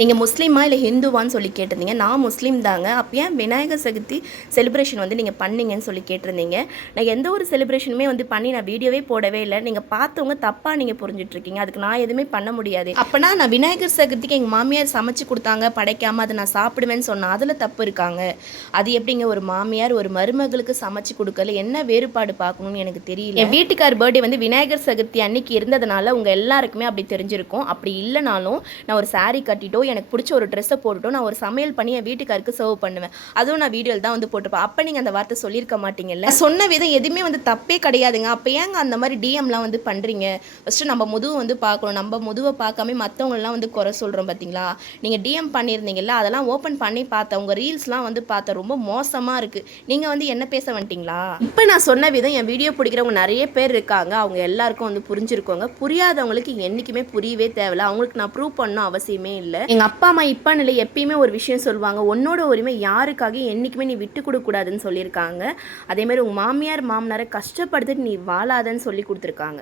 நீங்கள் முஸ்லீமா இல்லை ஹிந்துவான்னு சொல்லி கேட்டிருந்தீங்க. நான் முஸ்லீம் தாங்க. அப்போ ஏன் விநாயகர் சதுர்த்தி செலிப்ரேஷன் வந்து நீங்கள் பண்ணீங்கன்னு சொல்லி கேட்டிருந்தீங்க. நான் எந்த ஒரு செலிப்ரேஷனுமே வந்து பண்ணி நான் வீடியோவே போடவே இல்லை. நீங்கள் பார்த்தவங்க தப்பாக நீங்கள் புரிஞ்சிட்ருக்கீங்க அதுக்கு நான் எதுவுமே பண்ண முடியாது. அப்போனா நான் விநாயகர் சதுர்த்திக்கு எங்கள் மாமியார் சமைச்சு கொடுத்தாங்க. படைக்காமல் அதை நான் சாப்பிடுவேன்னு சொன்னேன் அதில் தப்பு இருக்காங்க. அது எப்படிங்க ஒரு மாமியார் ஒரு மருமகளுக்கு சமைச்சு கொடுக்கல? என்ன வேறுபாடு பார்க்கணும்னு எனக்கு தெரியல. என் வீட்டுக்கார் பர்த்டே வந்து விநாயகர் சதுர்த்தி அன்னைக்கு இருந்ததுனால உங்கள் எல்லாருக்குமே அப்படி தெரிஞ்சிருக்கும். அப்படி இல்லைனாலும் நான் ஒரு சாரீ கட்டிட்டோ எனக்கு பிடிச்ச ஒரு ட்ரெஸ்ஸை போட்டுட்டோ நான் ஒரு சமையல் பண்ணி என் வீட்டுக்காருக்கு சர்வ் பண்ணுவேன். அதுவும் நான் வீடியோவில் தான் வந்து போட்டுப்பேன் அப்போ நீங்கள் அந்த வார்த்தை சொல்லியிருக்க மாட்டீங்கல்ல? சொன்ன விதம் எதுவுமே வந்து தப்பே கிடையாதுங்க. அப்போ ஏங்க அந்த மாதிரி டிஎம்லாம் வந்து பண்ணுறீங்க ஃபஸ்ட்டு நம்ம முதுவை வந்து பார்க்கணும். நம்ம முதுவை பார்க்காம மற்றவங்களெலாம் வந்து குறை சொல்கிறோம் பார்த்தீங்களா நீங்கள் டிஎம் பண்ணியிருந்தீங்கல்ல? அதெல்லாம் ஓப்பன் பண்ணி பார்த்தேன் உங்கள் ரீல்ஸ்லாம் வந்து பார்த்தேன் ரொம்ப மோசமாக இருக்குது நீங்கள் வந்து என்ன பேச வந்துட்டீங்களா? இப்போ நான் சொன்ன விதம் என் வீடியோ பிடிக்கிறவங்க நிறைய பேர் இருக்காங்க. அவங்க எல்லாருக்கும் வந்து புரிஞ்சிருக்கோங்க. புரியாதவங்களுக்கு என்றைக்குமே புரியவே தேவையில்ல. அவங்களுக்கு நான் ப்ரூவ் பண்ணணும் அவசியமே இல்லை. எங்கள் அப்பா அம்மா இப்போ நிலை எப்பயுமே ஒரு விஷயம் சொல்லுவாங்க. உன்னோட உரிமை யாருக்காக என்றைக்குமே நீ விட்டு கொடுக்கூடாதுன்னு சொல்லியிருக்காங்க. அதேமாதிரி உங்கள் மாமியார் மாமனாரை கஷ்டப்படுத்திட்டு நீ வாழாதன்னு சொல்லி கொடுத்துருக்காங்க.